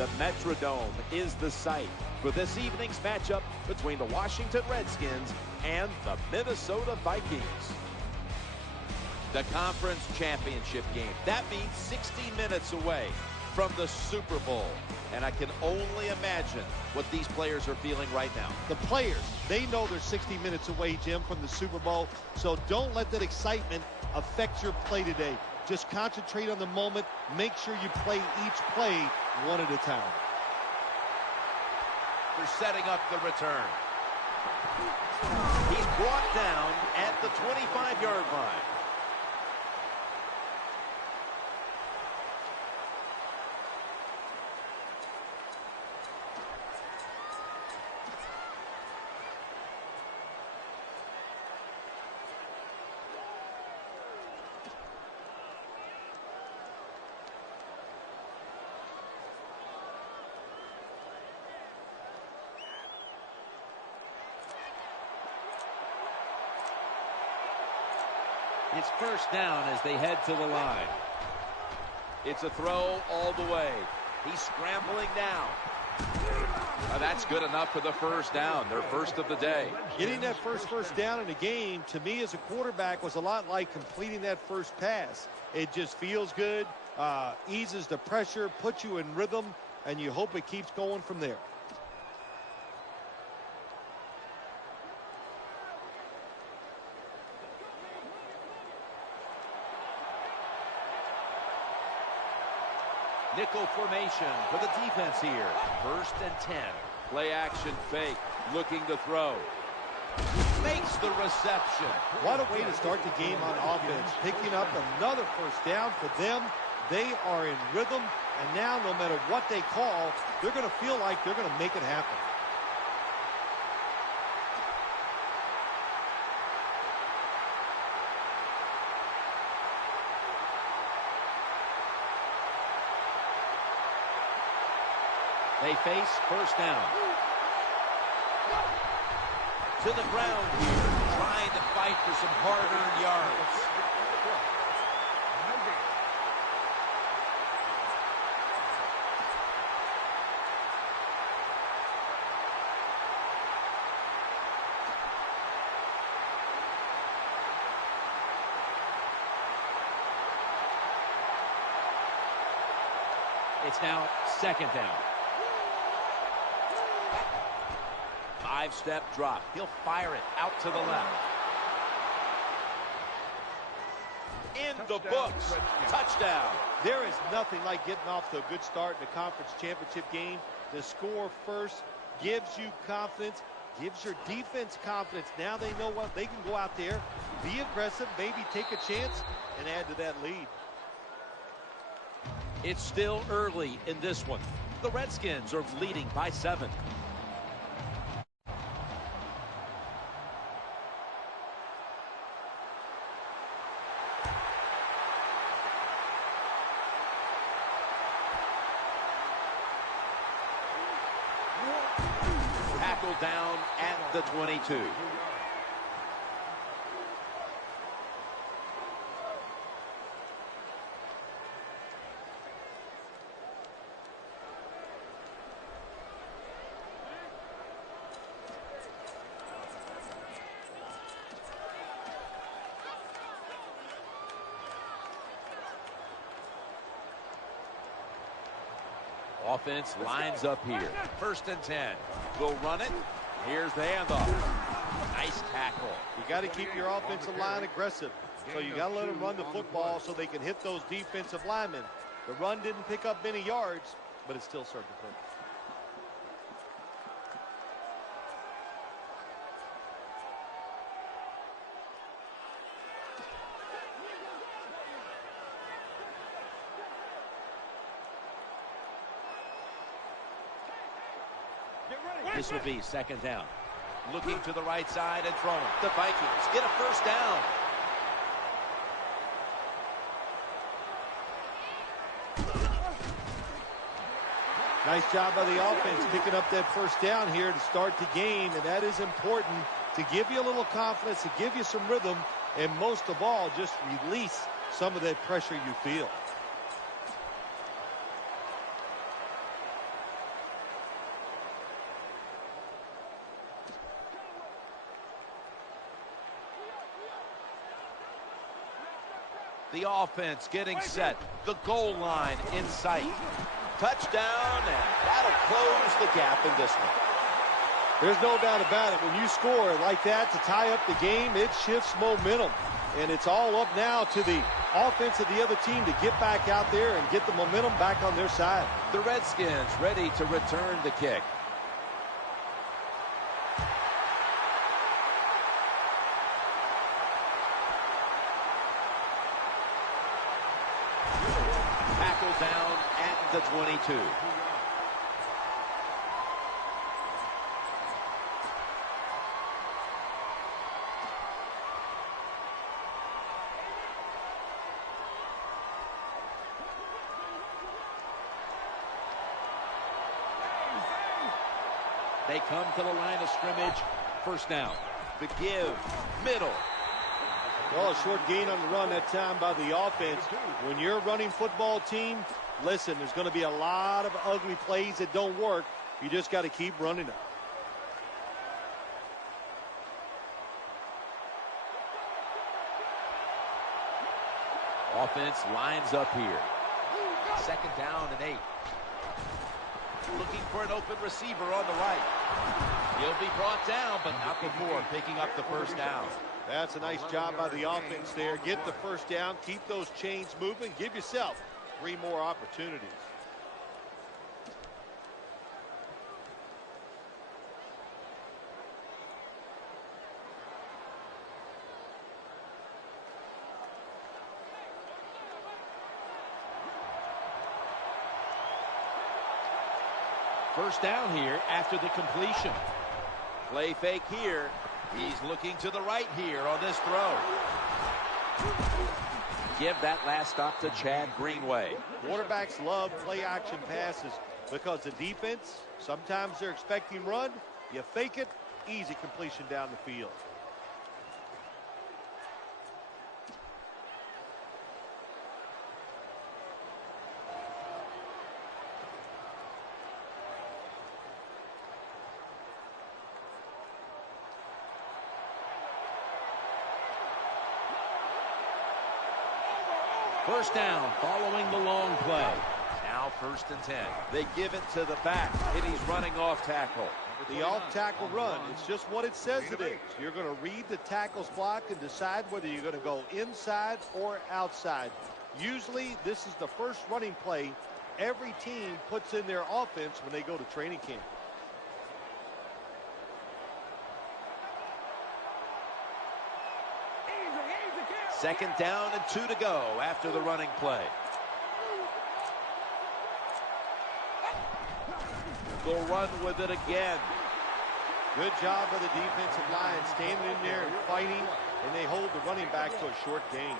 The Metrodome is the site for this evening's matchup between the Washington Redskins and the Minnesota Vikings. The conference championship game. That means 60 minutes away from the Super Bowl. And I can only imagine what these players are feeling right now. The players, they know they're 60 minutes away, Jim, from the Super Bowl. So don't let that excitement affect your play today. Just concentrate on the moment. Make sure you play each play one at a time. They're setting up the return. He's brought down at the 25-yard line. It's first down as they head to the line. It's a throw all the way. He's scrambling now. That's good enough for the first down, their first of the day. Getting that first down in the game, to me as a quarterback, was a lot like completing that first pass. It just feels good, eases the pressure, puts you in rhythm, and you hope it keeps going from there. Nickel formation for the defense here. First and 10. Play action fake. Looking to throw. Makes the reception. What a way to start the game on offense. Picking up another first down for them. They are in rhythm. And now no matter what they call, they're going to feel like they're going to make it happen. They face first down. To the ground here, trying to fight for some hard-earned yards. It's now second down. Five-step drop. He'll fire it out to the left. In the books. Touchdown. There is nothing like getting off to a good start in the conference championship game. The score first gives you confidence, gives your defense confidence. Now they know what they can go out there, be aggressive, maybe take a chance, and add to that lead. It's still early in this one. The Redskins are leading by 7. Down at the 22. Offense lines up here. First and 10. We'll run it. Here's the handoff. Nice tackle. You got to keep your offensive line aggressive. So you got to let them run the football so they can hit those defensive linemen. The run didn't pick up many yards, but it still served the purpose. This will be second down. Looking to the right side and throwing. The Vikings get a first down. Nice job by the offense picking up that first down here to start the game, and that is important to give you a little confidence, to give you some rhythm, and most of all, just release some of that pressure you feel. The offense getting set. The goal line in sight. Touchdown, and that'll close the gap in this one. There's no doubt about it. When you score like that to tie up the game, it shifts momentum. And it's all up now to the offense of the other team to get back out there and get the momentum back on their side. The Redskins ready to return the kick. Tackle down at the 22. They come to the line of scrimmage. First down. The give. Middle. Well, a short gain on the run that time by the offense. When you're a running football team, listen, there's going to be a lot of ugly plays that don't work. You just got to keep running it. Offense lines up here. Second down and 8. Looking for an open receiver on the right. He'll be brought down, but not before picking up the first down. That's a nice job by the offense there. Get the first down, keep those chains moving, give yourself 3 more opportunities. First down here after the completion. Play fake here. He's looking to the right here on this throw. Give that last stop to Chad Greenway. Quarterbacks love play action passes because the defense, sometimes they're expecting run. You fake it, easy completion down the field. First down following the long play. Now first and 10. They give it to the back, and he's running off tackle. The off-tackle run, it's just what it says it is. You're going to read the tackle's block and decide whether you're going to go inside or outside. Usually, this is the first running play every team puts in their offense when they go to training camp. Second down and 2 to go after the running play. They'll run with it again. Good job by the defensive line standing in there and fighting, and they hold the running back to a short gain.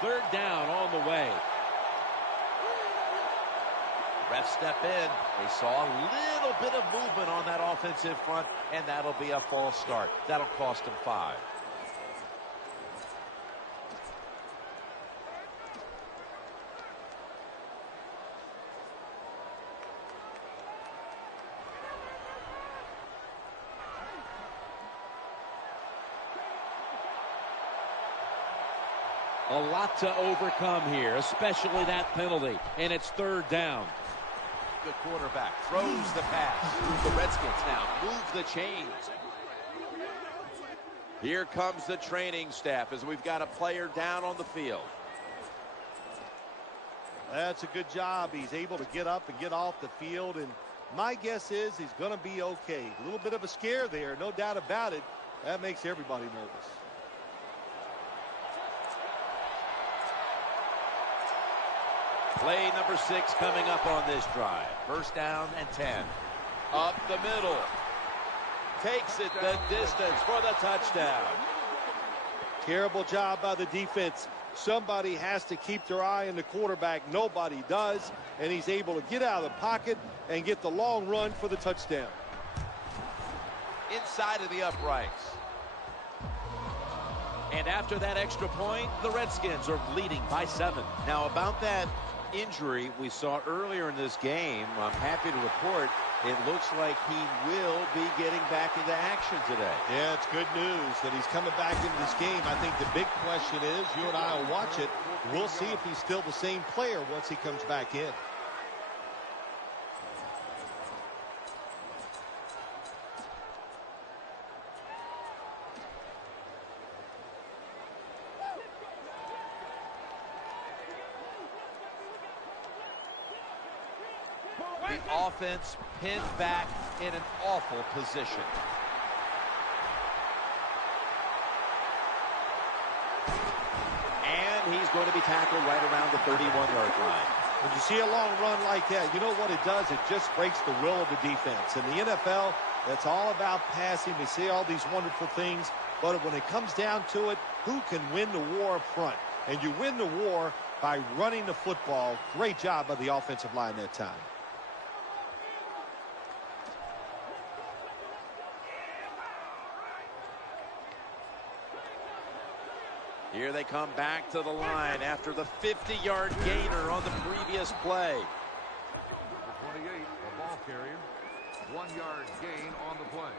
Third down on the way. Refs step in. They saw a little bit of movement on that offensive front, and that'll be a false start. That'll cost them 5. A lot to overcome here, especially that penalty, and it's third down. The quarterback throws the pass. The Redskins now move the chains. Here comes the training staff as we've got a player down on the field. That's a good job. He's able to get up and get off the field, and my guess is he's going to be okay. A little bit of a scare there, no doubt about it. That makes everybody nervous. Play number 6 coming up on this drive. First down and 10. Up the middle. Takes it the distance for the touchdown. Terrible job by the defense. Somebody has to keep their eye on the quarterback. Nobody does. And he's able to get out of the pocket and get the long run for the touchdown. Inside of the uprights. And after that extra point, the Redskins are leading by 7. Now, about that injury we saw earlier in this game, I'm happy to report it looks like he will be getting back into action today. Yeah, it's good news that he's coming back into this game. I think the big question is, you and I will watch it. We'll see if he's still the same player once he comes back in. The offense pinned back in an awful position. And he's going to be tackled right around the 31-yard line. When you see a long run like that, you know what it does? It just breaks the will of the defense. In the NFL, that's all about passing. They say all these wonderful things, but when it comes down to it, who can win the war up front? And you win the war by running the football. Great job by the offensive line that time. Here they come back to the line after the 50-yard gainer on the previous play. Number 28, a ball carrier. 1-yard gain on the play.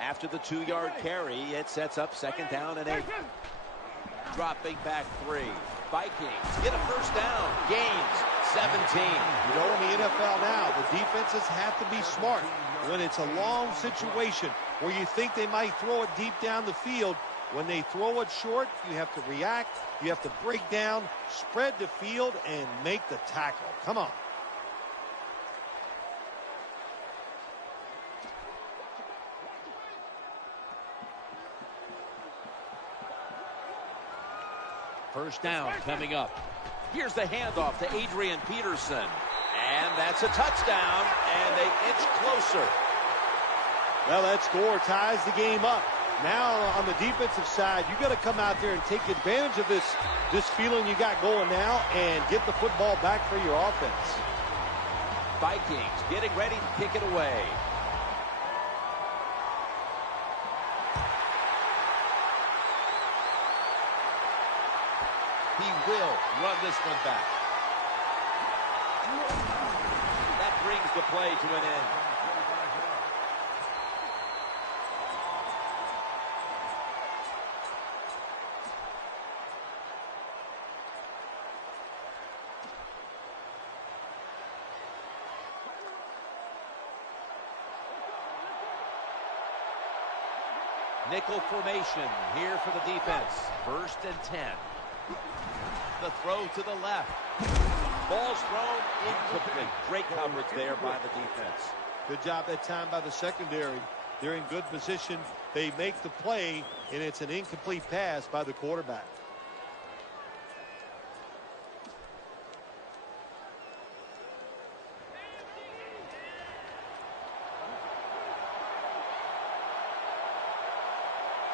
After the 2-yard carry, it sets up 2nd down and 8. Dropping back 3. Vikings get a first down. Gains 17. You know, in the NFL now, the defenses have to be smart. When it's a long situation where you think they might throw it deep down the field, when they throw it short, you have to react. You have to break down, spread the field, and make the tackle. Come on. First down coming up. Here's the handoff to Adrian Peterson. And that's a touchdown, and they inch closer. Well, that score ties the game up. Now, on the defensive side, you got to come out there and take advantage of this feeling you got going now and get the football back for your offense. Vikings getting ready to kick it away. He will run this one back. That brings the play to an end. Nickel formation here for the defense. 1st and 10. The throw to the left. Ball's thrown incomplete. Great coverage there by the defense. Good job that time by the secondary. They're in good position. They make the play, and it's an incomplete pass by the quarterback.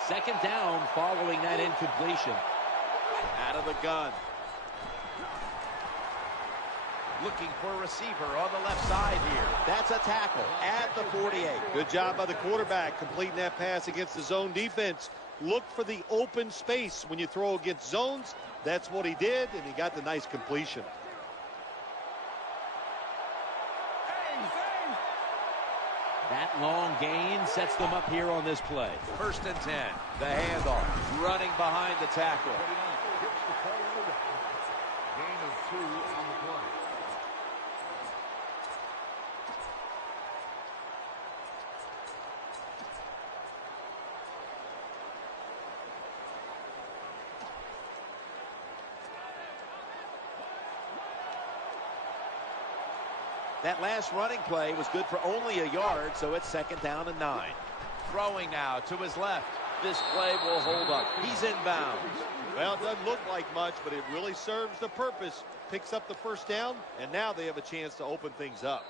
Second down following that incompletion. Out of the gun. Looking for a receiver on the left side here. That's a tackle at the 48. Good job by the quarterback completing that pass against the zone defense. Look for the open space when you throw against zones. That's what he did, and he got the nice completion. That long gain sets them up here on this play. 1st and 10. The handoff. Running behind the tackle. Gain of 2 on the play. That last running play was good for only a yard, so it's 2nd down and 9. Throwing now to his left. This play will hold up. He's inbounds. Well, it doesn't look like much, but it really serves the purpose. Picks up the first down, and now they have a chance to open things up.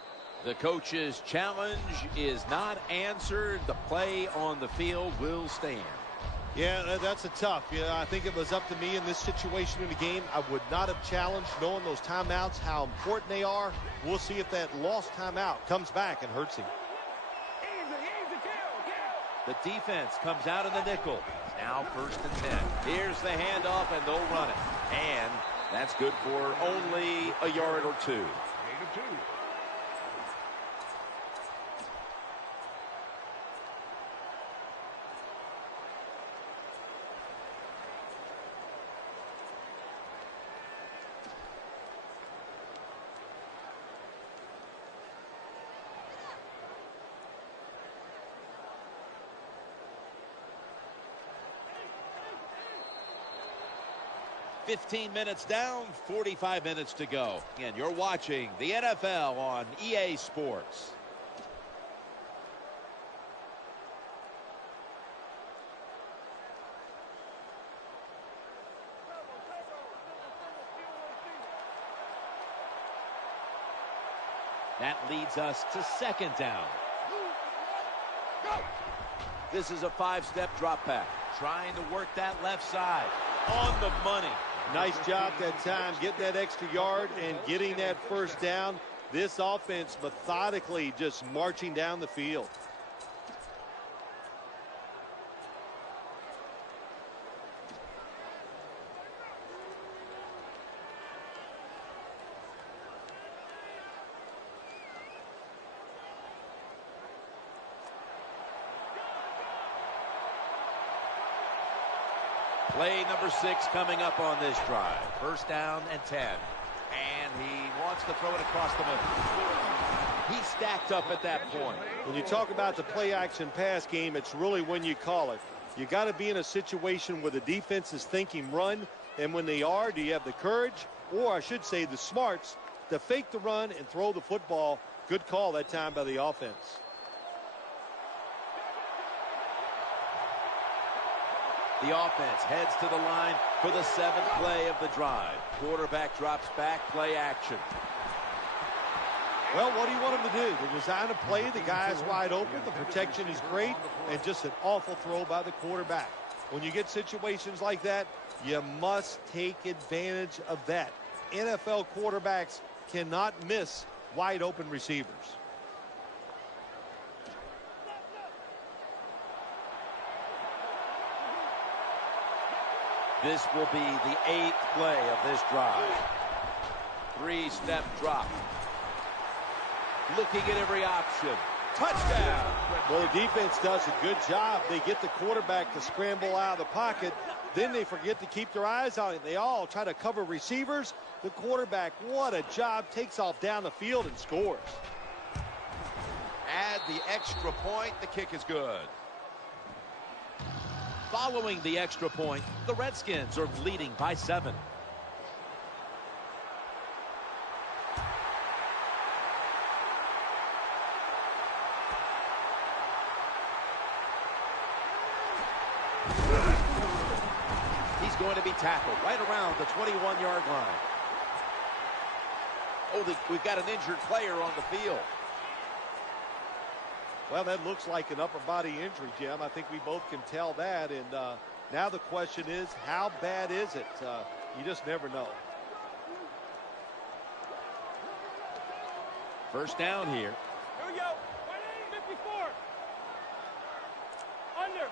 The coach's challenge is not answered. The play on the field will stand. Yeah, that's a tough. Yeah, I think if it was up to me in this situation in the game, I would not have challenged, knowing those timeouts, how important they are. We'll see if that lost timeout comes back and hurts him. The defense comes out in the nickel. Now 1st and 10. Here's the handoff, and they'll run it. And that's good for only a yard or 2. Gain of 2. 15 minutes down, 45 minutes to go. And you're watching the NFL on EA Sports. That leads us to 2nd down. This is a 5-step drop back. Trying to work that left side. On the money. Nice job that time, getting that extra yard and getting that 1st down. This offense methodically just marching down the field. Play number 6 coming up on this drive. 1st down and 10. And he wants to throw it across the middle. He stacked up at that point. When you talk about the play-action pass game, it's really when you call it. You got to be in a situation where the defense is thinking run, and when they are, do you have the courage, or I should say the smarts, to fake the run and throw the football? Good call that time by the offense. The offense heads to the line for the 7th play of the drive. Quarterback drops back, play action. Well, what do you want them to do? They design a play, the guy's wide open, the protection is great, and just an awful throw by the quarterback. When you get situations like that, you must take advantage of that. NFL quarterbacks cannot miss wide open receivers. This will be the 8th play of this drive. 3-step drop. Looking at every option. Touchdown. Well, the defense does a good job. They get the quarterback to scramble out of the pocket. Then they forget to keep their eyes on it. They all try to cover receivers. The quarterback, what a job, takes off down the field and scores. Add the extra point. The kick is good. Following the extra point, the Redskins are leading by 7. He's going to be tackled right around the 21-yard line. Oh, we've got an injured player on the field. Well, that looks like an upper body injury, Jim. I think we both can tell that. And now the question is, how bad is it? You just never know. 1st down here. Here we go. 54. Under.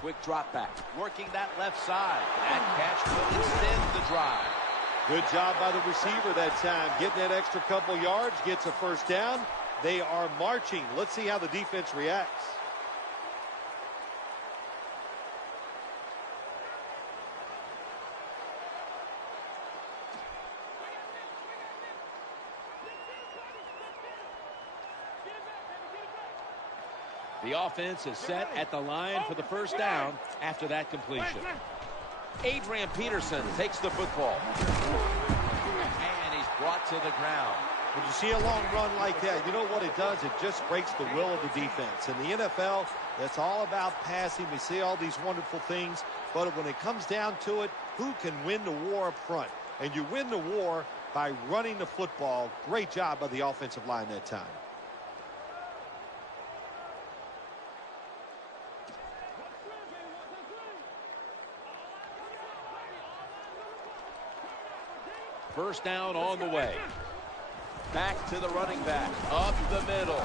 Quick drop back. Working that left side. That catch will extend the drive. Good job by the receiver that time. Getting that extra couple yards, gets a 1st down. They are marching. Let's see how the defense reacts. The offense is set at the line for the 1st down after that completion. Adrian Peterson takes the football. And he's brought to the ground. When you see a long run like that, you know what it does? It just breaks the will of the defense. In the NFL, that's all about passing. We see all these wonderful things. But when it comes down to it, who can win the war up front? And you win the war by running the football. Great job by the offensive line that time. First down on the way. Back to the running back. Up the middle.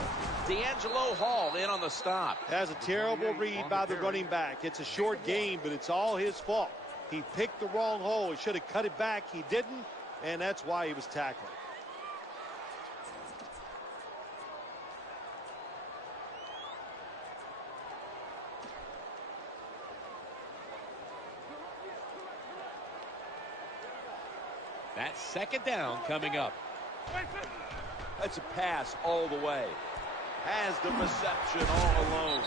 D'Angelo Hall in on the stop. That's a terrible read by the running back. It's a short game, but it's all his fault. He picked the wrong hole. He should have cut it back. He didn't, and that's why he was tackled. That's second down coming up. That's a pass all the way. Has the reception all alone.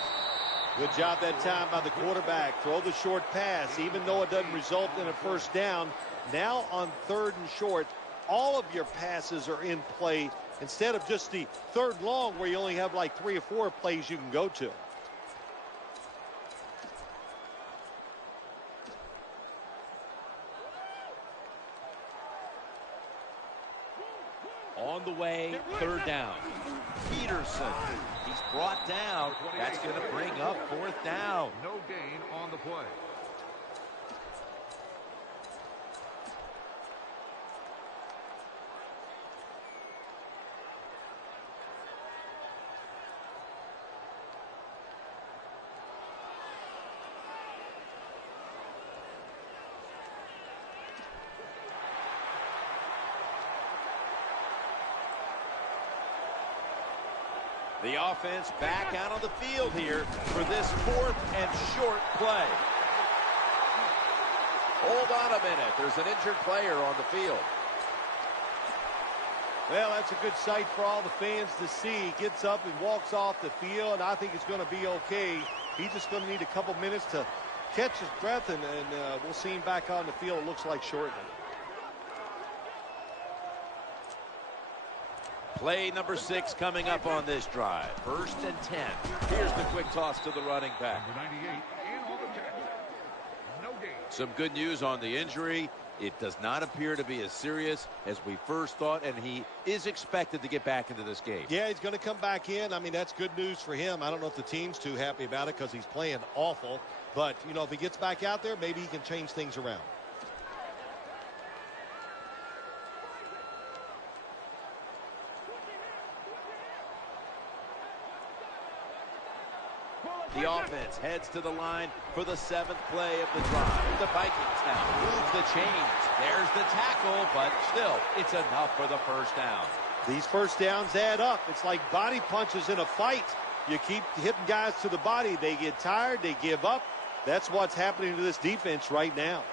Good job that time by the quarterback. Throw the short pass, even though it doesn't result in a first down. Now on 3rd and short, all of your passes are in play instead of just the 3rd long where you only have like 3 or 4 plays you can go to. On the way, 3rd down. Peterson, he's brought down. That's going to bring up 4th down. No gain on the play. The offense back out on the field here for this 4th and short play. Hold on a minute. There's an injured player on the field. Well, that's a good sight for all the fans to see. He gets up and walks off the field. I think it's going to be okay. He's just going to need a couple minutes to catch his breath, and we'll see him back on the field, it looks like, shortly. Play number 6 coming up on this drive. 1st and 10. Here's the quick toss to the running back. Number 98 in on the tackle. No gain. Some good news on the injury. It does not appear to be as serious as we first thought, and he is expected to get back into this game. Yeah, he's going to come back in. I mean, that's good news for him. I don't know if the team's too happy about it because he's playing awful. But, you know, if he gets back out there, maybe he can change things around. The offense heads to the line for the 7th play of the drive. The Vikings now move the chains. There's the tackle, but still, it's enough for the first down. These first downs add up. It's like body punches in a fight. You keep hitting guys to the body. They get tired. They give up. That's what's happening to this defense right now.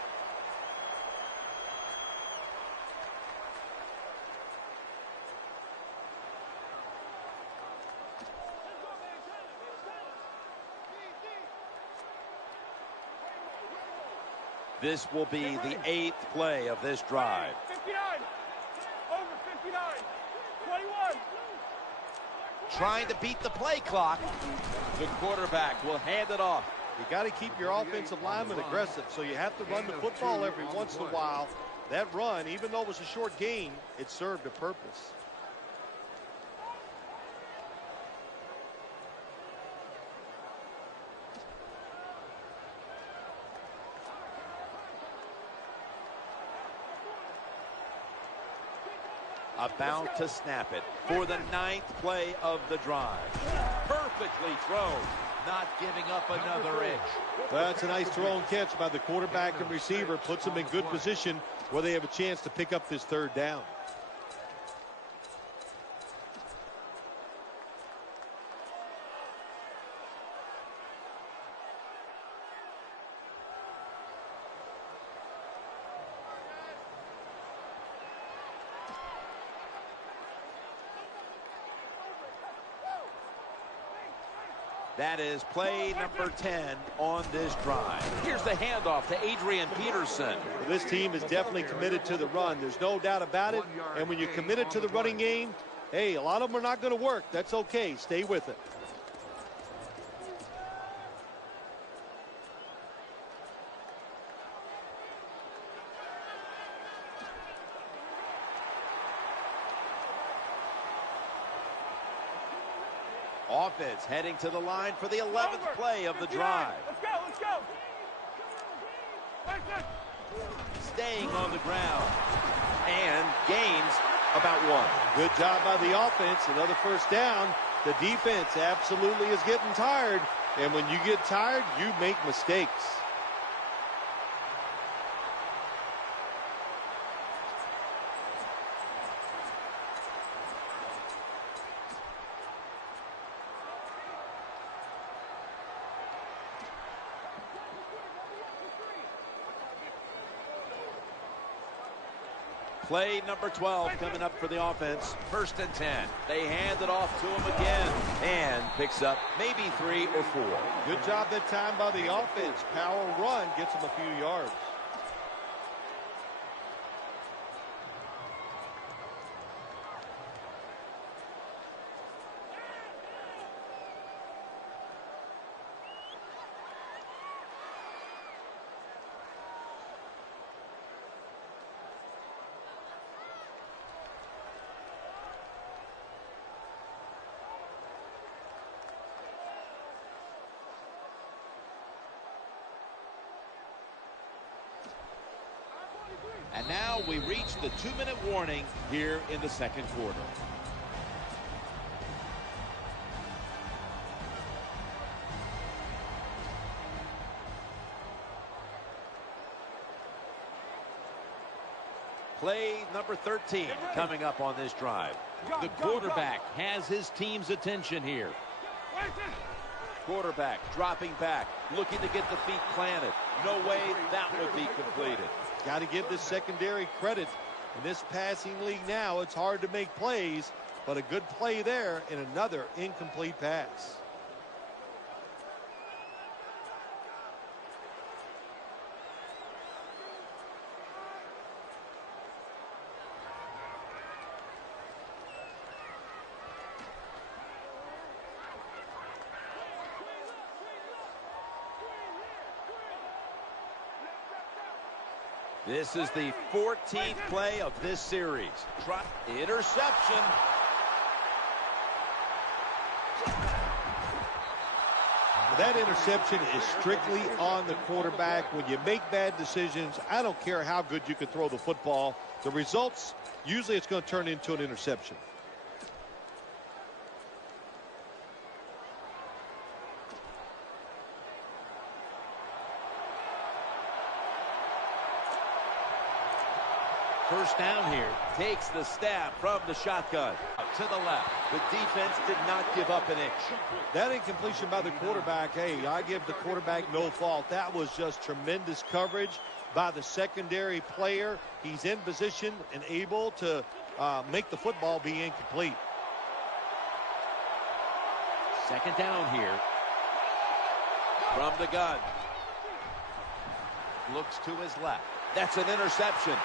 This will be the 8th play of this drive. 59. Over 59. 21. Trying to beat the play clock. The quarterback will hand it off. You got to keep your offensive lineman aggressive, so you have to run the football every once in a while. That run, even though it was a short game, it served a purpose. About to snap it for the 9th play of the drive. Perfectly thrown, not giving up another inch. That's a nice throw and catch by the quarterback and receiver. Puts them in good position where they have a chance to pick up this 3rd down. That is play number 10 on this drive. Here's the handoff to Adrian Peterson. This team is definitely committed to the run. There's no doubt about it. And when you're committed to the running game, hey, a lot of them are not going to work. That's okay. Stay with it. Offense heading to the line for the 11th play of the drive. Let's go, let's go. Staying on the ground. And gains about 1. Good job by the offense. Another first down. The defense absolutely is getting tired. And when you get tired, you make mistakes. Play number 12 coming up for the offense. 1st and 10. They hand it off to him again. And picks up maybe 3 or 4. Good job that time by the offense. Power run gets them a few yards. And now we reach the 2-minute warning here in the 2nd quarter. Play number 13 coming up on this drive. The quarterback has his team's attention here. Quarterback dropping back, looking to get the feet planted. No way that would be completed. Got to give this secondary credit. In this passing league now, it's hard to make plays, but a good play there and another incomplete pass. This is the 14th play of this series. Interception. That interception is strictly on the quarterback. When you make bad decisions, I don't care how good you can throw the football. The results, usually it's going to turn into an interception. First down here. Takes the stab from the shotgun. To the left. The defense did not give up an inch. That incompletion by the quarterback, hey, I give the quarterback no fault. That was just tremendous coverage by the secondary player. He's in position and able to make the football be incomplete. 2nd down here. From the gun. Looks to his left. That's an interception.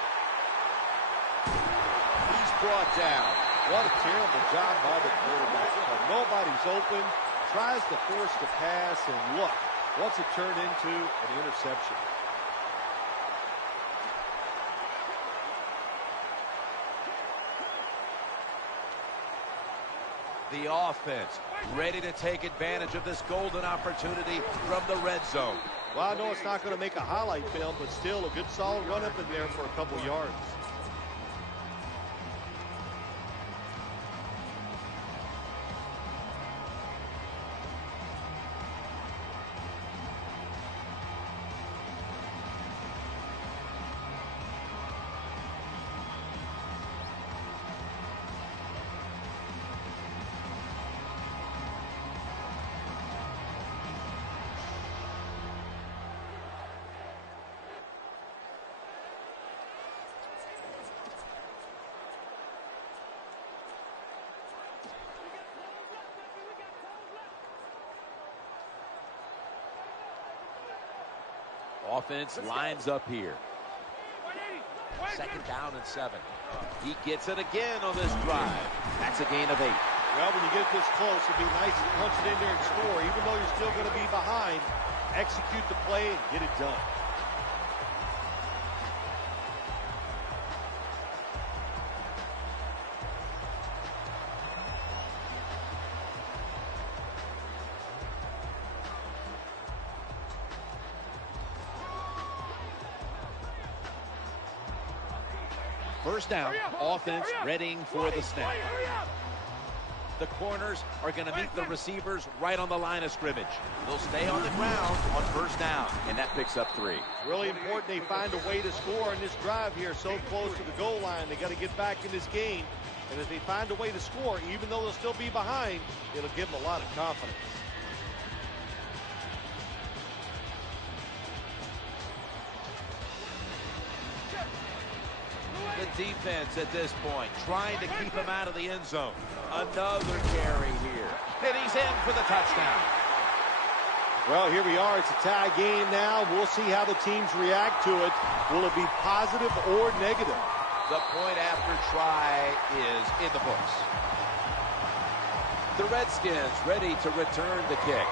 He's brought down. What a terrible job by the quarterback. When nobody's open, tries to force the pass, and look, what's it turned into? An interception. The offense ready to take advantage of this golden opportunity from the red zone. Well, I know it's not going to make a highlight film, but still a good solid run up in there for a couple yards. Offense lines up here. 2nd down and 7. He gets it again on this drive. That's a gain of 8. Well, when you get this close, it'd be nice to punch it in there and score. Even though you're still going to be behind, execute the play and get it done. First down, offense readying for the snap. The corners are going to meet the receivers right on the line of scrimmage. They'll stay on the ground on first down, and that picks up 3. Really important they find a way to score in this drive here, so close to the goal line. They got to get back in this game, and if they find a way to score, even though they'll still be behind, it'll give them a lot of confidence. The defense at this point trying to keep him out of the end zone. Another carry here, and he's in for the touchdown. Well, here we are. It's a tie game now. We'll see how the teams react to it. Will it be positive or negative? The point after try is in the books. The Redskins ready to return the kick.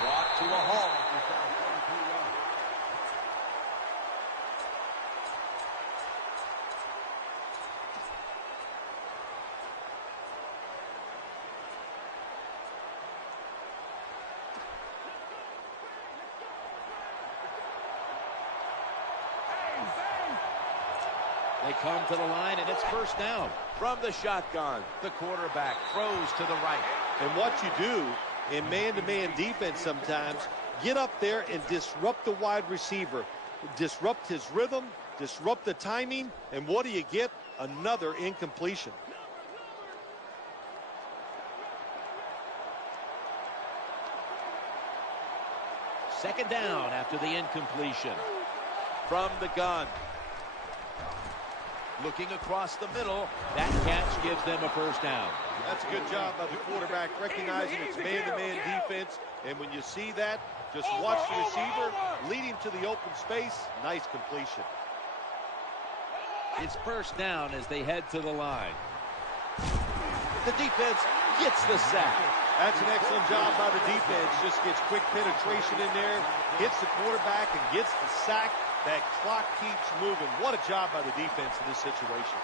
Brought to a halt. They come to the line, and it's first down. From the shotgun, the quarterback throws to the right. And what you do in man-to-man defense sometimes, get up there and disrupt the wide receiver. Disrupt his rhythm, disrupt the timing, and what do you get? Another incompletion. Second down after the incompletion. From the gun. Looking across the middle, that catch gives them a first down. That's a good job by the quarterback, recognizing it's man-to-man defense. And when you see that, just watch the receiver, lead him to the open space. Nice completion. It's first down as they head to the line. The defense gets the sack. That's an excellent job by the defense. Just gets quick penetration in there, hits the quarterback, and gets the sack. That clock keeps moving. What a job by the defense in this situation.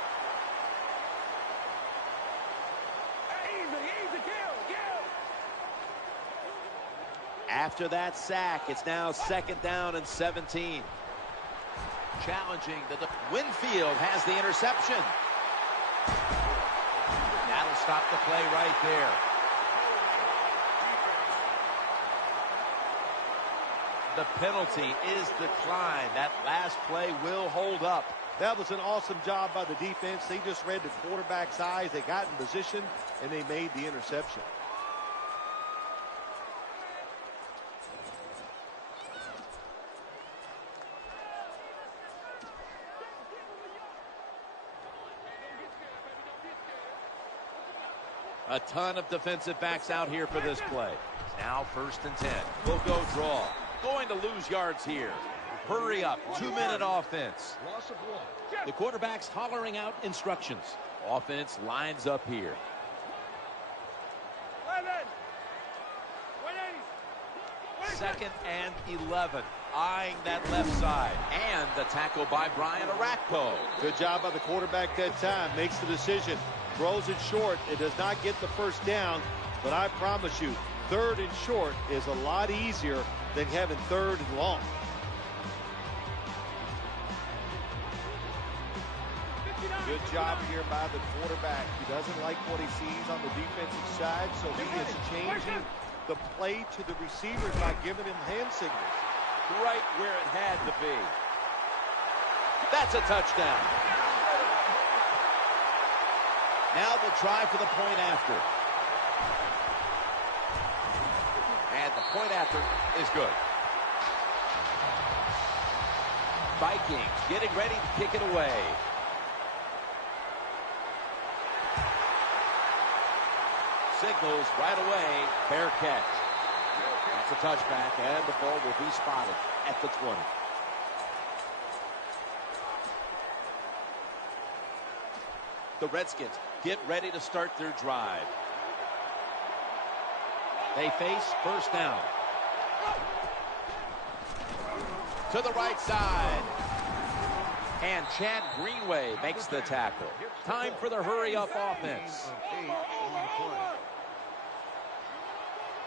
After that sack, it's now second down and 17. Challenging the Winfield has the interception. That'll stop the play right there. The penalty is declined. That last play will hold up. That was an awesome job by the defense. They just read the quarterback's eyes. They got in position, and they made the interception. A ton of defensive backs out here for this play. Now first and 10. We'll go draw. Going to lose yards here. Hurry up. 2-minute offense. The quarterback's hollering out instructions. Offense lines up here. 2nd and 11. Eyeing that left side. And the tackle by Brian Arakpo. Good job by the quarterback that time. Makes the decision. Throws it short. It does not get the first down. But I promise you, 3rd and short is a lot easier than having 3rd and long. Good job here by the quarterback. He doesn't like what he sees on the defensive side, so he is changing the play to the receivers by giving him hand signals. Right where it had to be. That's a touchdown. Now they'll try for the point after. And the point after is good. Vikings getting ready to kick it away. Signals right away. Fair catch. That's a touchback, and the ball will be spotted at the 20. The Redskins get ready to start their drive. They face first down. To the right side. And And Chad Greenway makes the tackle. Time for the hurry-up offense.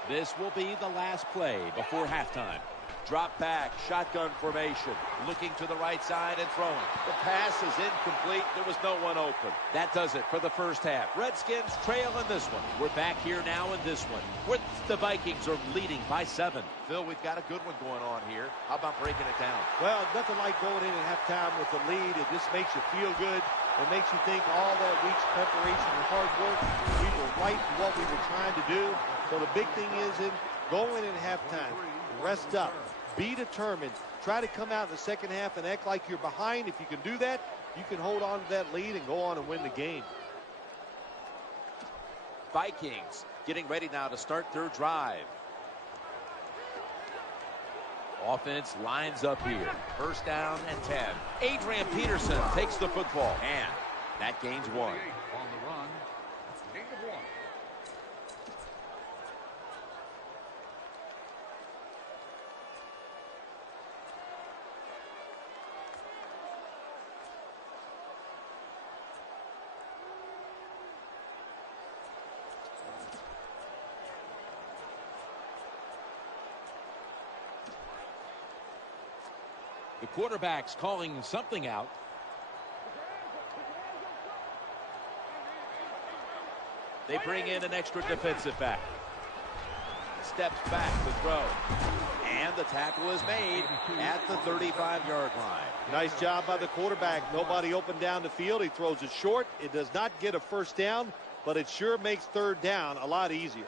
This will be the last play before halftime. Drop back, shotgun formation, looking to the right side and throwing. The pass is incomplete. There was no one open. That does it for the first half. Redskins trail in this one. We're back here now in this one, where the Vikings are leading by 7. Phil, we've got a good one going on here. How about breaking it down? Well, nothing like going in at halftime with the lead. It just makes you feel good. It makes you think all that week's preparation and hard work, we were right in what we were trying to do. So the big thing is go in at halftime, rest up, be determined, try to come out in the second half and act like you're behind. If you can do that, you can hold on to that lead and go on and win the game. Vikings getting ready now to start their drive. Offense lines up here. First down and 10. Adrian Peterson takes the football, and that gains 1. On the run, gain of 1. The quarterback's calling something out. They bring in an extra defensive back. Steps back to throw. And the tackle is made at the 35-yard line. Nice job by the quarterback. Nobody open down the field. He throws it short. It does not get a first down, but it sure makes third down a lot easier.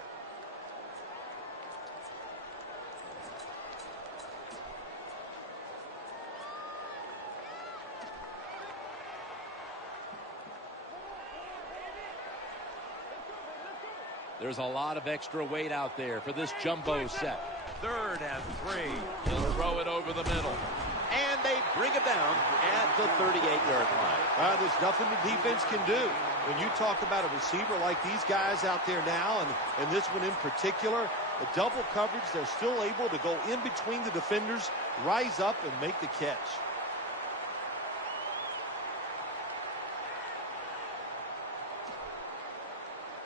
There's a lot of extra weight out there for this jumbo set. 3rd and 3. He'll throw it over the middle. And they bring it down at the 38-yard line. There's nothing the defense can do. When you talk about a receiver like these guys out there now, and this one in particular, the double coverage, they're still able to go in between the defenders, rise up, and make the catch.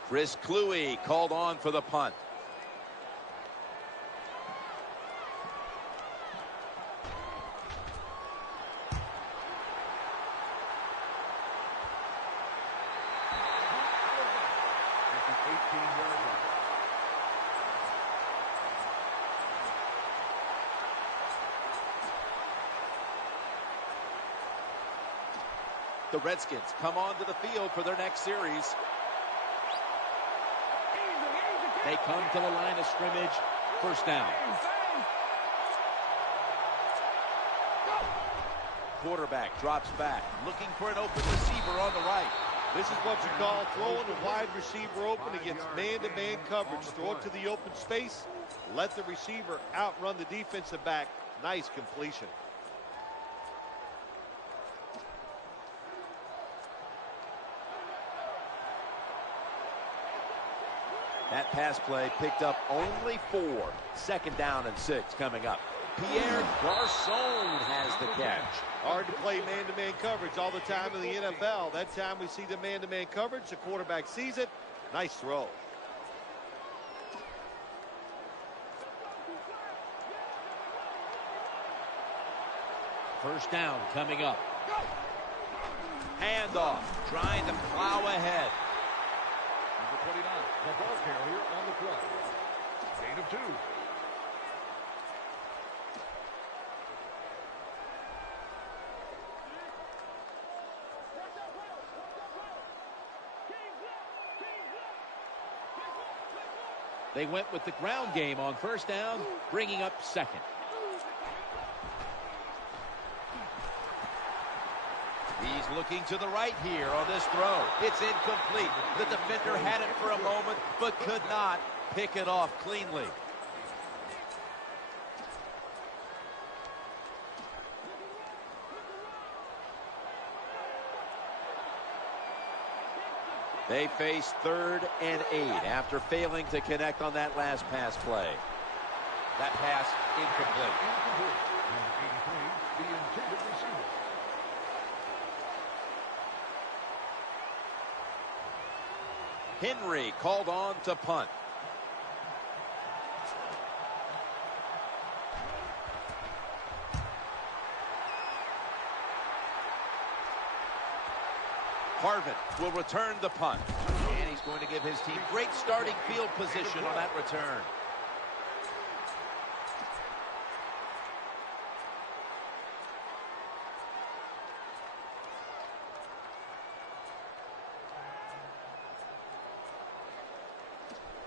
Chris Cluey called on for the punt. The Redskins come onto the field for their next series. They come to the line of scrimmage. First down. Quarterback drops back, looking for an open receiver on the right. This is what you call throwing the wide receiver open against man-to-man coverage. Throw it to the open space. Let the receiver outrun the defensive back. Nice completion. That pass play picked up only 4. 2nd down and 6 coming up. Pierre Garçon has the catch. Hard to play man-to-man coverage all the time in the NFL. That time we see the man-to-man coverage. The quarterback sees it. Nice throw. First down coming up. Handoff, trying to plow ahead. Number 29, the ball carrier on the play. Gain of 2. They went with the ground game on first down, bringing up 2nd. He's looking to the right here on this throw. It's incomplete. The defender had it for a moment, but could not pick it off cleanly. They face 3rd and 8 after failing to connect on that last pass play. That pass incomplete. The intended receiver. Henry called on to punt. Harvin will return the punt. And he's going to give his team great starting field position on that return.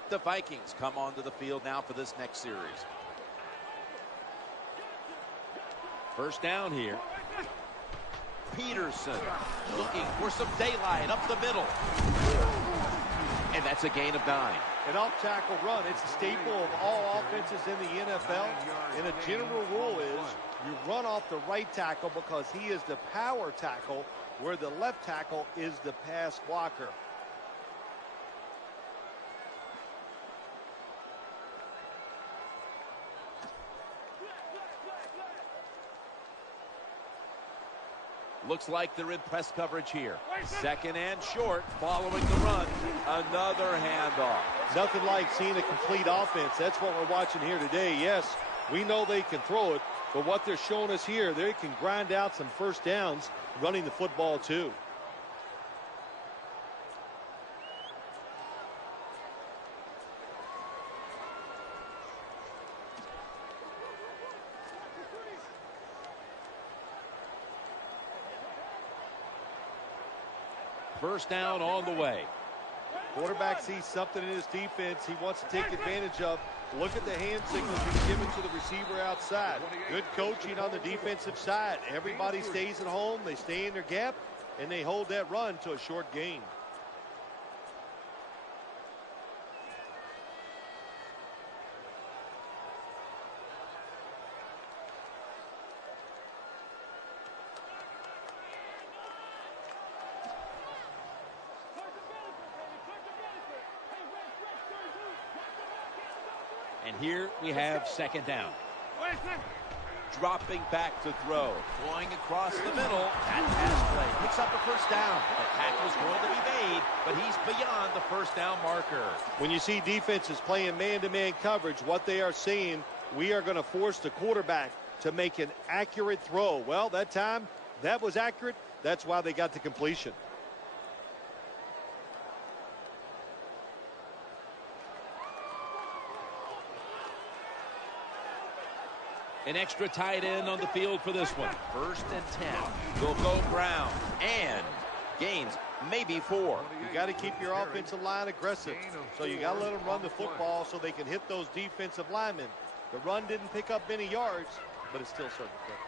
The Vikings come onto the field now for this next series. First down here. Peterson looking for some daylight up the middle. And that's a gain of 9. An off-tackle run, it's a staple of all offenses in the NFL. And a general rule is you run off the right tackle because he is the power tackle, where the left tackle is the pass blocker. Looks like they're in press coverage here. Second and short following the run. Another handoff. Nothing like seeing a complete offense. That's what we're watching here today. Yes, we know they can throw it, but what they're showing us here, they can grind out some first downs running the football too. First down on the way. Quarterback sees something in his defense he wants to take advantage of. Look at the hand signals he's given to the receiver outside. Good coaching on the defensive side. Everybody stays at home. They stay in their gap, and they hold that run to a short gain. And here we have second down. Dropping back to throw. Going across the middle. That pass play picks up a first down. The tackle's going to be made, but he's beyond the first down marker. When you see defenses playing man-to-man coverage, what they are saying, we are going to force the quarterback to make an accurate throw. Well, that time, that was accurate. That's why they got the completion. An extra tight end on the field for this one. First and 10. Will go Brown. And gains maybe 4. You got to keep your offensive line aggressive. So you got to let them run the football so they can hit those defensive linemen. The run didn't pick up many yards, but it still served the purpose.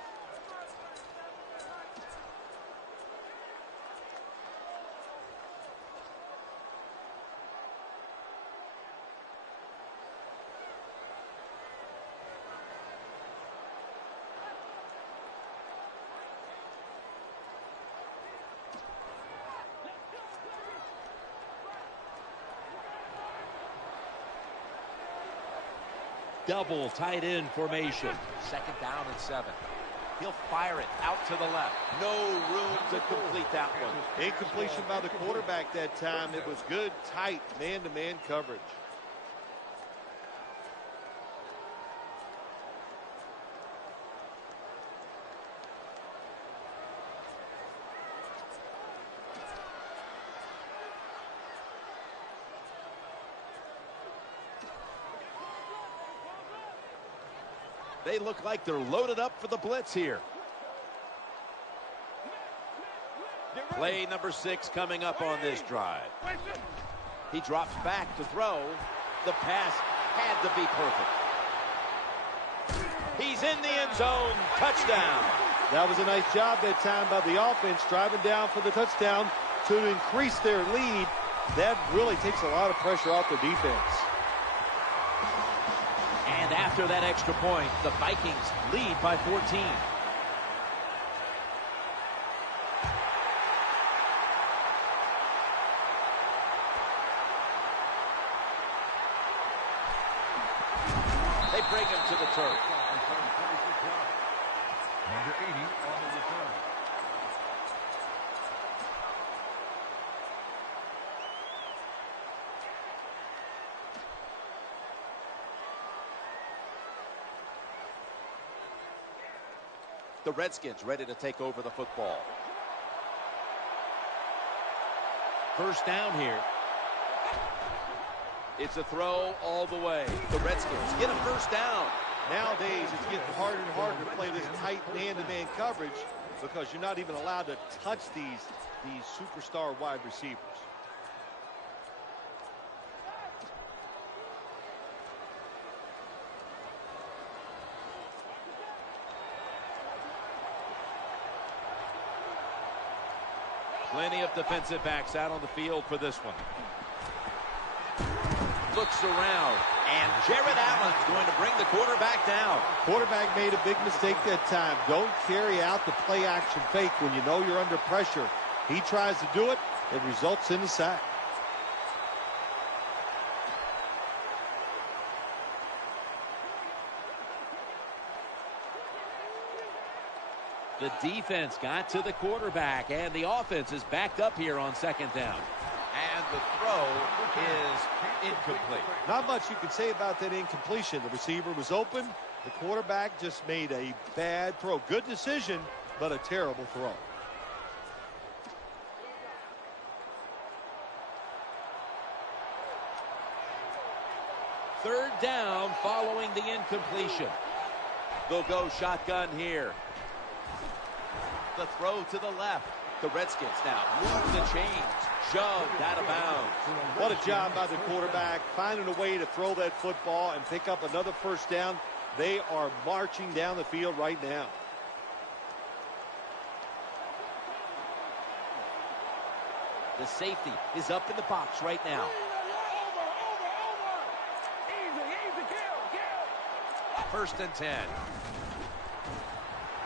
Double tight end formation. Second down and 7. He'll fire it out to the left. No room to complete that one. Incompletion by the quarterback that time. It was good, tight, man-to-man coverage. They look like they're loaded up for the blitz here. Play number 6 coming up on this drive. He drops back to throw. The pass had to be perfect. He's in the end zone. Touchdown. That was a nice job that time by the offense, driving down for the touchdown to increase their lead. That really takes a lot of pressure off their defense. And after that extra point, the Vikings lead by 14. They bring him to the turf. Number 80 on the return. The Redskins ready to take over the football. First down here. It's a throw all the way. The Redskins get a first down. Nowadays, it's getting harder and harder to play this tight man-to-man coverage because you're not even allowed to touch these superstar wide receivers. Plenty of defensive backs out on the field for this one. Looks around, and Jared Allen's going to bring the quarterback down. Quarterback made a big mistake that time. Don't carry out the play action fake when you know you're under pressure. He tries to do it. It results in a sack. The defense got to the quarterback, and the offense is backed up here on second down. And the throw is incomplete. Not much you can say about that incompletion. The receiver was open. The quarterback just made a bad throw. Good decision, but a terrible throw. Third down following the incompletion. They'll go shotgun here. The throw to the left. The Redskins now move the chains. Shoved out of bounds. What a job by the quarterback, finding a way to throw that football and pick up another first down. They are marching down the field right now. The safety is up in the box right now. First and 10.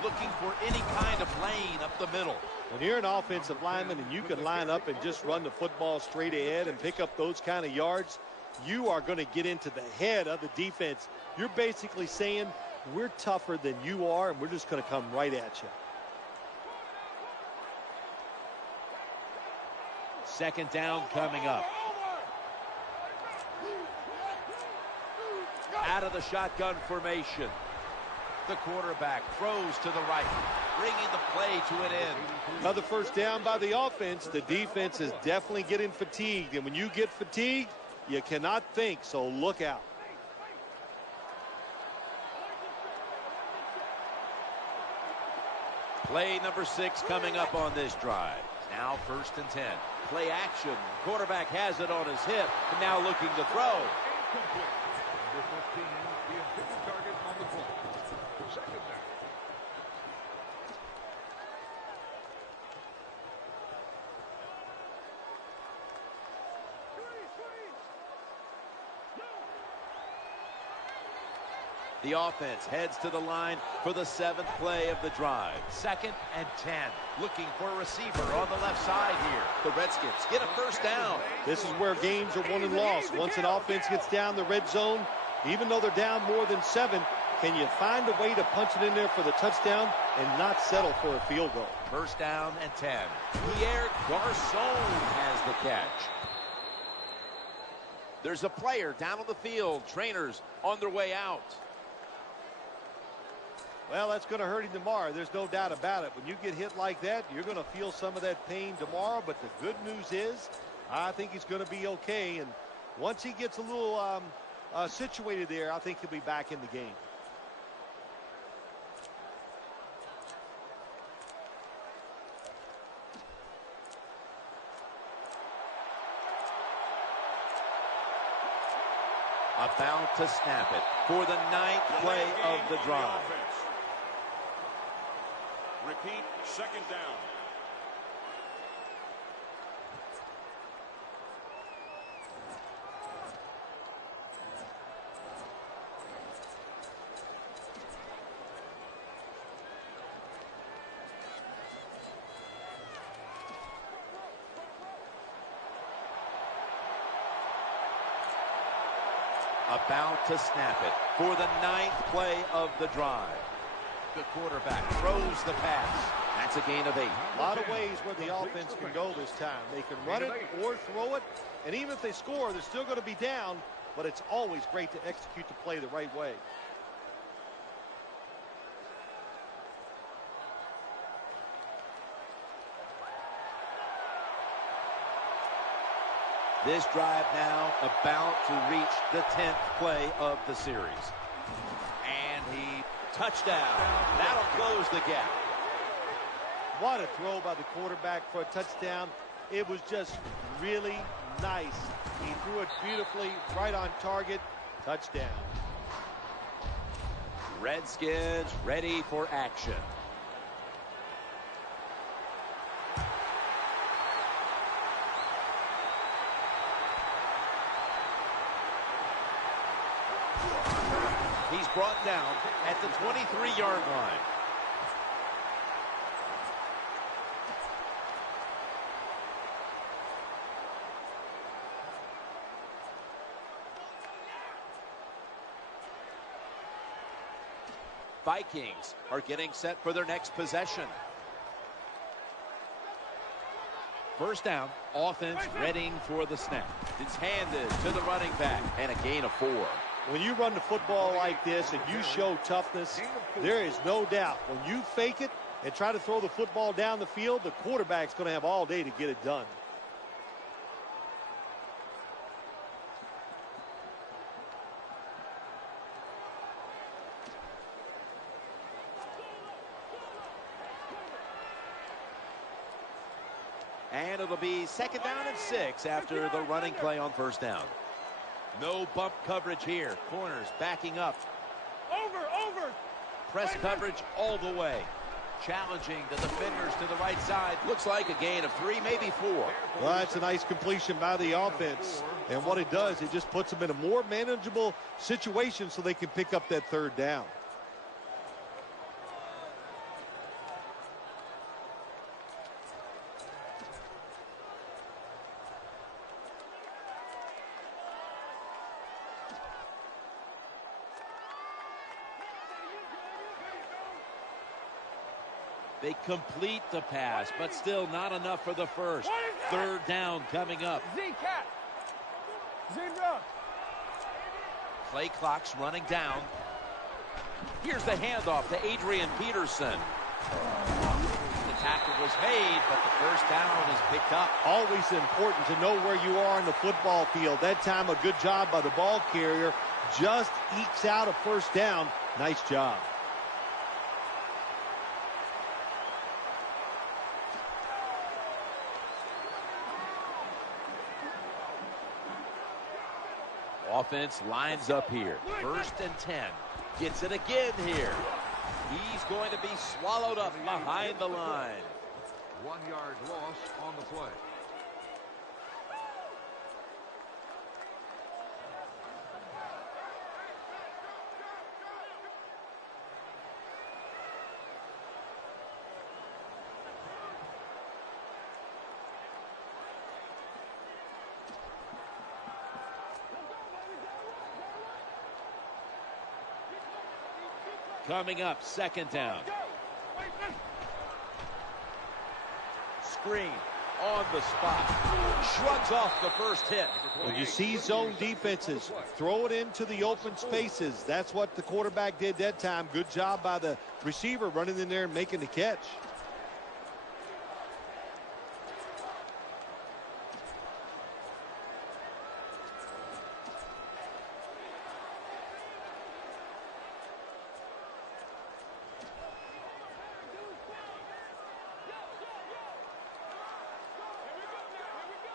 Looking for any kind of lane up the middle. When you're an offensive lineman and you can line up and just run the football straight ahead and pick up those kind of yards, you are going to get into the head of the defense. You're basically saying, we're tougher than you are, and we're just going to come right at you. Second down coming up. Out of the shotgun formation. The quarterback throws to the right, bringing the play to an end. Another first down by the offense. The defense is definitely getting fatigued, and when you get fatigued, you cannot think, so look out. Play number 6 coming up on this drive. Now first and 10. Play action. Quarterback has it on his hip, and now looking to throw. Number 15, the intended target on the play. Second down. The offense heads to the line for the 7th play of the drive. Second and 10. Looking for a receiver on the left side here. The Redskins get a first down. This is where games are won and lost. Once an offense gets down the red zone, even though they're down more than 7, can you find a way to punch it in there for the touchdown and not settle for a field goal? First down and 10. Pierre Garçon has the catch. There's a player down on the field. Trainers on their way out. Well, that's going to hurt him tomorrow. There's no doubt about it. When you get hit like that, you're going to feel some of that pain tomorrow. But the good news is, I think he's going to be okay. And once he gets a little situated there, I think he'll be back in the game. About to snap it for the 9th play of the drive. Repeat, second down. About to snap it for the 9th play of the drive. The quarterback throws the pass. That's a gain of 8. A lot of ways where the offense can go this time. They can run it or throw it. And even if they score, they're still going to be down. But it's always great to execute the play the right way. This drive now about to reach the 10th play of the series. And he touchdown. That'll close the gap. What a throw by the quarterback for a touchdown. It was just really nice. He threw it beautifully, right on target. Touchdown. Redskins ready for action. He's brought down at the 23-yard line. Vikings are getting set for their next possession. First down, offense readying for the snap. It's handed to the running back, and a gain of 4. When you run the football like this and you show toughness, there is no doubt when you fake it and try to throw the football down the field, the quarterback's going to have all day to get it done. And it'll be 2nd down and 6 after the running play on first down. No bump coverage here. Corners backing up. Over. Press coverage all the way. Challenging the defenders to the right side. Looks like a gain of 3, maybe 4. Well, that's a nice completion by the offense. And what it does, it just puts them in a more manageable situation so they can pick up that 3rd down. They complete the pass, but still not enough for the first. 3rd down coming up. Z-Cat. Zebra. Play clock's running down. Here's the handoff to Adrian Peterson. The tackle was made, but the first down is picked up. Always important to know where you are in the football field. That time, a good job by the ball carrier. Just ekes out a first down. Nice job. Offense lines up here. 1st and 10. Gets it again here. He's going to be swallowed up behind the line. 1-yard loss on the play. Coming up, 2nd down. Screen on the spot. Shrugs off the first hit. When you see zone defenses, throw it into the open spaces. That's what the quarterback did that time. Good job by the receiver running in there and making the catch.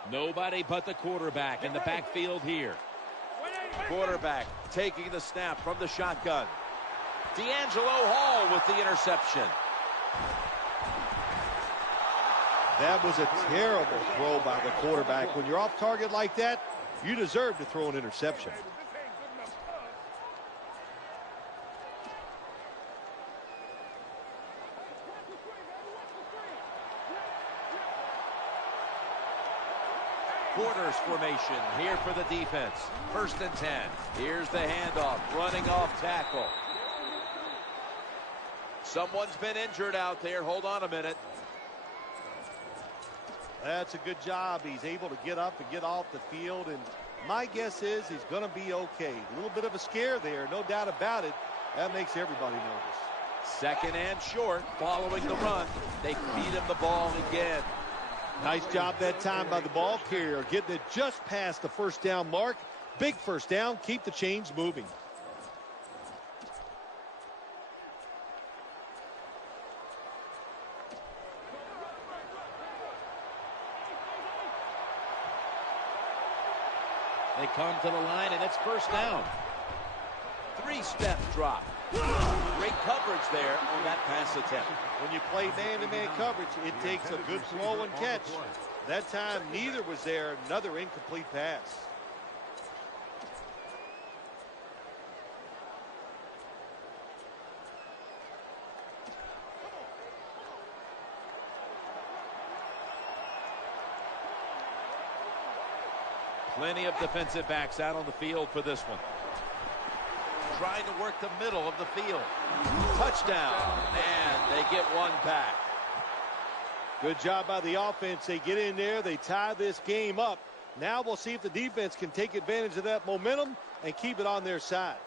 Nobody but the quarterback in the backfield here. Quarterback taking the snap from the shotgun. D'Angelo Hall with the interception. That was a terrible throw by the quarterback. When you're off target like that, you deserve to throw an interception. Quarters formation here for the defense. 1st and 10. Here's the handoff. Running off tackle. Someone's been injured out there. Hold on a minute. That's a good job. He's able to get up and get off the field. And my guess is he's going to be okay. A little bit of a scare there, no doubt about it. That makes everybody nervous. 2nd and short following the run. They feed him the ball again. Nice job that time by the ball carrier, getting it just past the first down mark. Big first down, keep the chains moving. They come to the line, and it's first down. 3-step drop. Great coverage there on that pass attempt. When you play man-to-man coverage, it takes a good throw and catch. That time, neither was there. Another incomplete pass. Plenty of defensive backs out on the field for this one. Trying to work the middle of the field. Touchdown, and they get one back. Good job by the offense. They get in there. They tie this game up. Now we'll see if the defense can take advantage of that momentum and keep it on their side.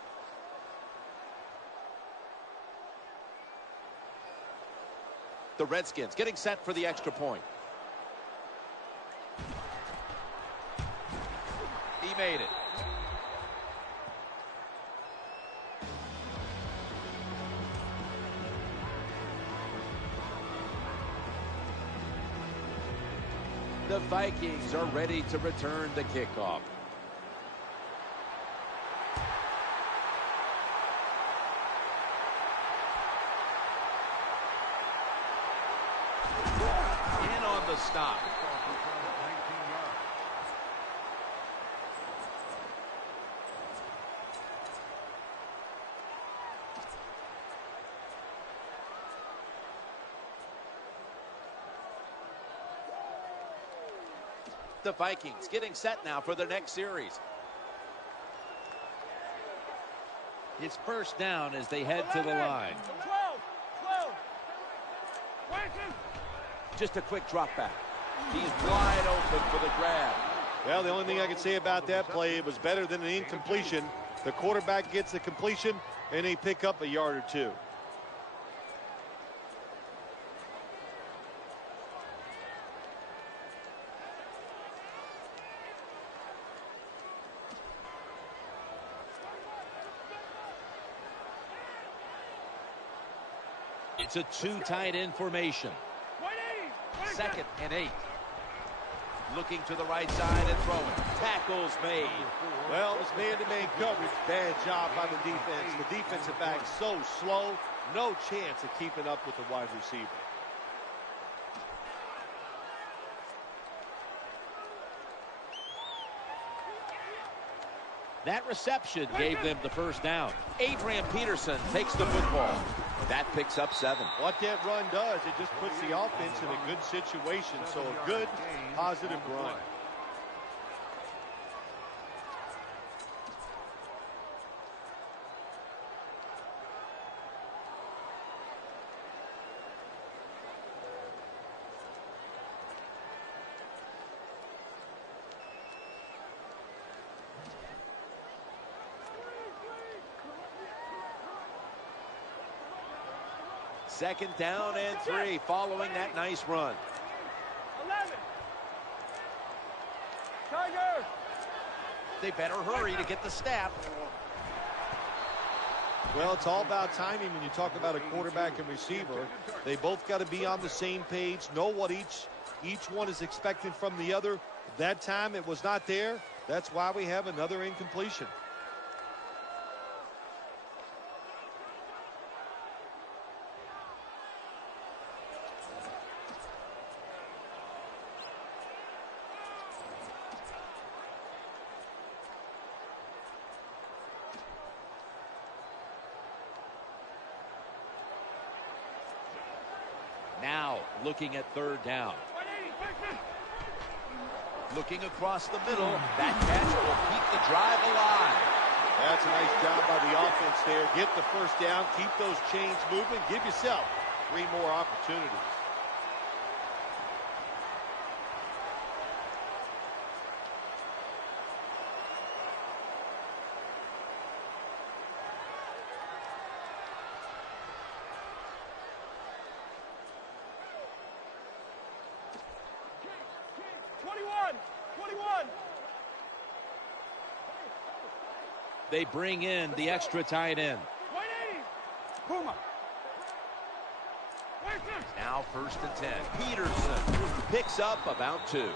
The Redskins getting set for the extra point. He made it. The Vikings are ready to return the kickoff. In on the stop. The Vikings getting set now for their next series. It's first down as they head to the line. 12. Just a quick drop back. He's wide open for the grab. Well, the only thing I can say about that play, it was better than an incompletion. The quarterback gets the completion, and they pick up a yard or two. It's a two tight end formation. 2nd and 8. Looking to the right side and throwing. Tackles made. Well, it was man-to-man coverage. Bad job by the defense. The defensive back so slow. No chance of keeping up with the wide receiver. That reception gave them the first down. Adrian Peterson takes the football. That picks up 7. What that run does, it just puts the offense in a good situation. So a good, positive run. Second down and 3 following that nice run. 11. Tiger. They better hurry to get the snap. Well, it's all about timing when you talk about a quarterback and receiver. They both got to be on the same page, know what each one is expecting from the other. That time it was not there. That's why we have another incompletion. Now looking at third down. Looking across the middle. That catch will keep the drive alive. That's a nice job by the offense there. Get the first down, keep those chains moving, give yourself 3 more opportunities. They bring in the extra tight end. 180. Puma. Now 1st and 10. Peterson picks up about 2. Number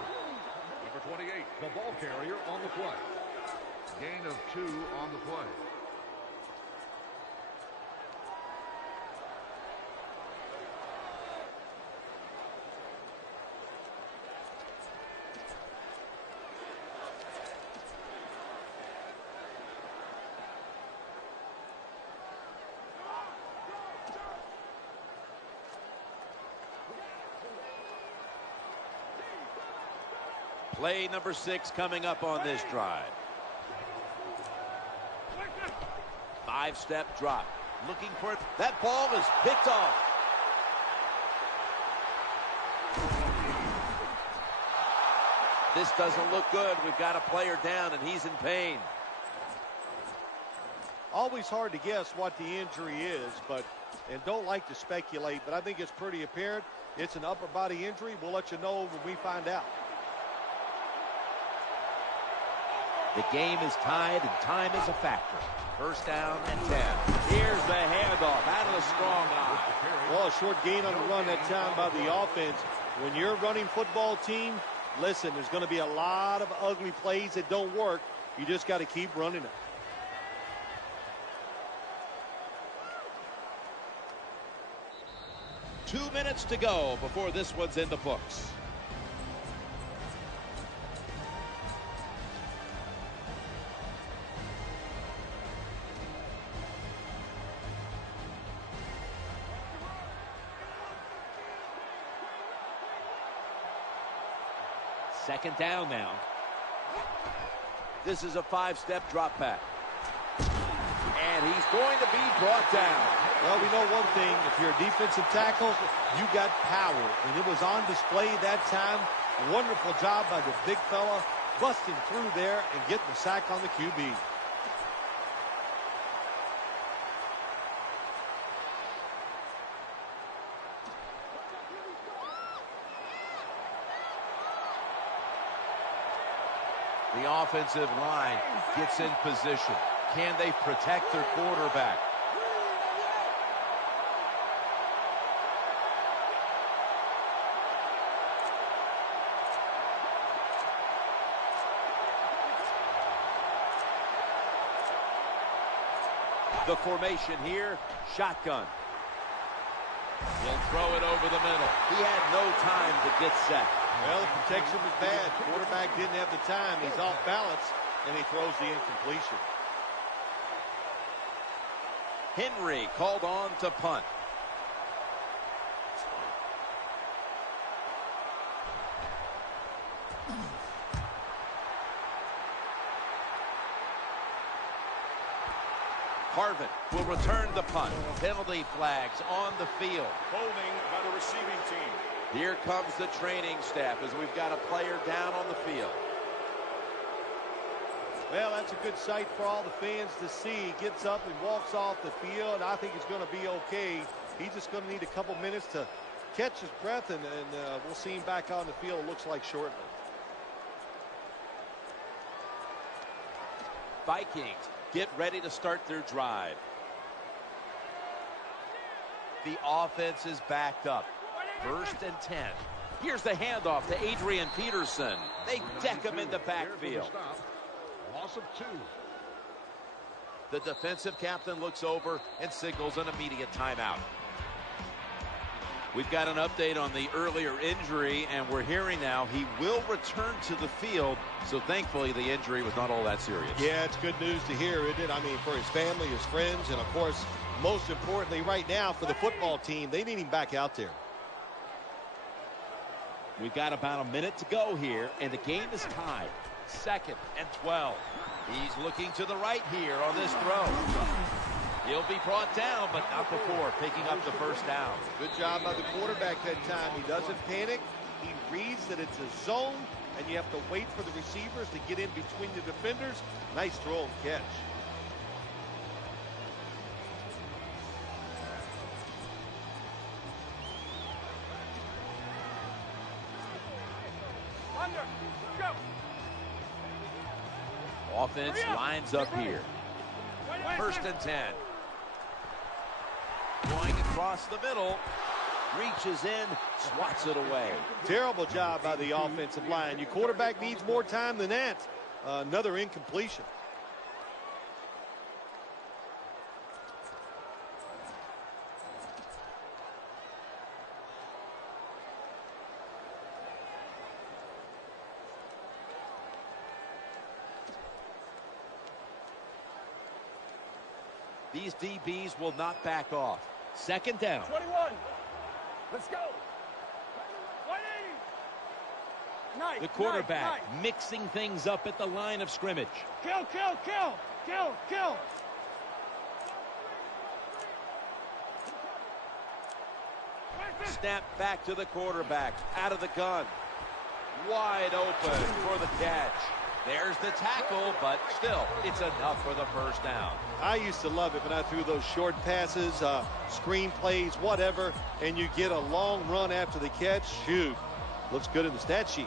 28, the ball carrier on the play. Gain of 2 on the play. Play number 6 coming up on this drive. 5-step drop. Looking for it. That ball is picked off. This doesn't look good. We've got a player down, and he's in pain. Always hard to guess what the injury is, and don't like to speculate, but I think it's pretty apparent. It's an upper body injury. We'll let you know when we find out. The game is tied, and time is a factor. 1st down and 10. Here's the handoff out of the strong eye. Well, a short gain on the run that time by the offense. When you're a running football team, listen, there's going to be a lot of ugly plays that don't work. You just got to keep running it. Two minutes to go before this one's in the books. Second down now. This is a 5-step drop back. And he's going to be brought down. Well, we know one thing. If you're a defensive tackle, you got power. And it was on display that time. Wonderful job by the big fella, busting through there and getting the sack on the QB. The offensive line gets in position. Can they protect their quarterback? The formation here, shotgun. He'll throw it over the middle. He had no time to get set. Well, the protection was bad. Quarterback didn't have the time. He's off balance, and he throws the incompletion. Henry called on to punt. Harvin will return the punt. Penalty flags on the field. Holding by the receiving team. Here comes the training staff as we've got a player down on the field. Well, that's a good sight for all the fans to see. He gets up and walks off the field. I think he's going to be okay. He's just going to need a couple minutes to catch his breath, and we'll see him back on the field, it looks like, shortly. Vikings get ready to start their drive. The offense is backed up. 1st and 10. Here's the handoff to Adrian Peterson. They deck him in the backfield. Loss of 2. The defensive captain looks over and signals an immediate timeout. We've got an update on the earlier injury, and we're hearing now he will return to the field. So thankfully the injury was not all that serious. Yeah, it's good news to hear, isn't it? I mean, for his family, his friends, and of course, most importantly right now for the football team, they need him back out there. We've got about a minute to go here, and the game is tied. 2nd and 12. He's looking to the right here on this throw. He'll be brought down, but not before picking up the 1st down. Good job by the quarterback that time. He doesn't panic. He reads that it's a zone, and you have to wait for the receivers to get in between the defenders. Nice throw and catch. Under. Go. Offense lines up here. 1st and 10. Going across the middle. Reaches in, swats it away. Terrible job by the offensive line. Your quarterback needs more time than that. Another incompletion. These DBs will not back off. 2nd down. 21. Let's go. 180. Nice. The quarterback nice. mixing things up at the line of scrimmage. Kill, kill, kill, kill, kill. Snap back to the quarterback. Out of the gun. Wide open for the catch. There's the tackle, but still, it's enough for the 1st down. I used to love it when I threw those short passes, screen plays, whatever, and you get a long run after the catch. Shoot, looks good in the stat sheet.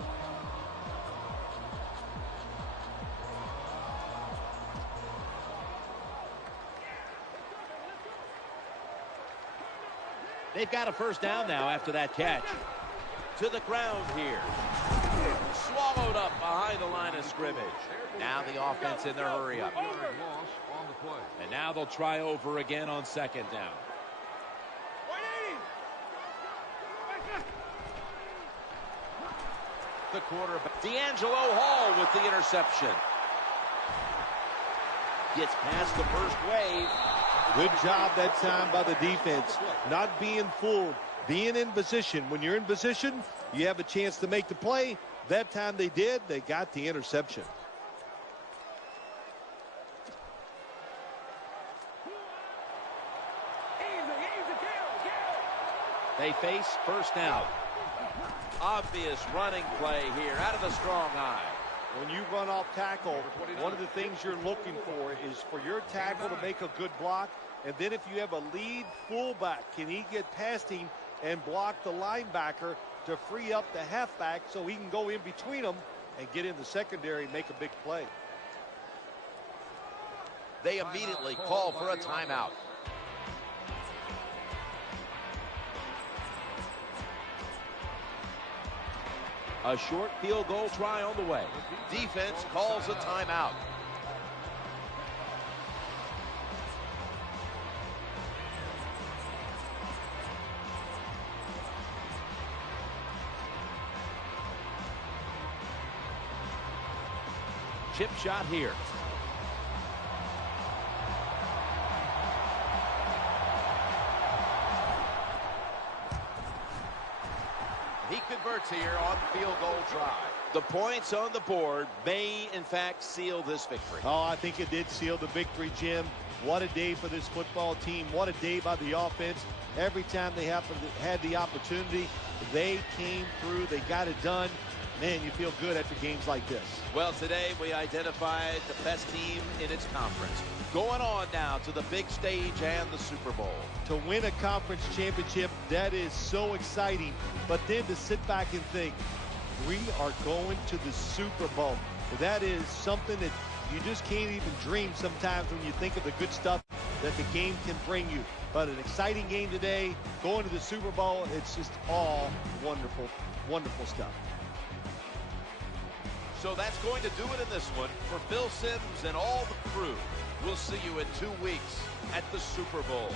They've got a 1st down now after that catch. To the ground here. Swallowed up behind the line of scrimmage. Now the offense in their hurry up. And now they'll try over again on 2nd down. 180. The quarterback, D'Angelo Hall with the interception. Gets past the 1st wave. Good job that time by the defense. Not being fooled, being in position. When you're in position, you have a chance to make the play. That time they did. They got the interception. They face 1st down. Obvious running play here out of the strong eye. When you run off tackle, one of the things you're looking for is for your tackle to make a good block. And then if you have a lead fullback, can he get past him and block the linebacker to free up the halfback so he can go in between them and get in the secondary and make a big play. They immediately call for a timeout. A short field goal try on the way. Defense calls a timeout. Chip shot here. He converts here on the field goal try. The points on the board may, in fact, seal this victory. Oh, I think it did seal the victory, Jim. What a day for this football team. What a day by the offense. Every time they had the opportunity, they came through. They got it done. Man, you feel good after games like this. Well, today we identified the best team in its conference. Going on now to the big stage and the Super Bowl. To win a conference championship, that is so exciting. But then to sit back and think, we are going to the Super Bowl. That is something that you just can't even dream sometimes when you think of the good stuff that the game can bring you. But an exciting game today, going to the Super Bowl, it's just all wonderful, wonderful stuff. So that's going to do it in this one. For Phil Simms and all the crew, we'll see you in 2 weeks at the Super Bowl.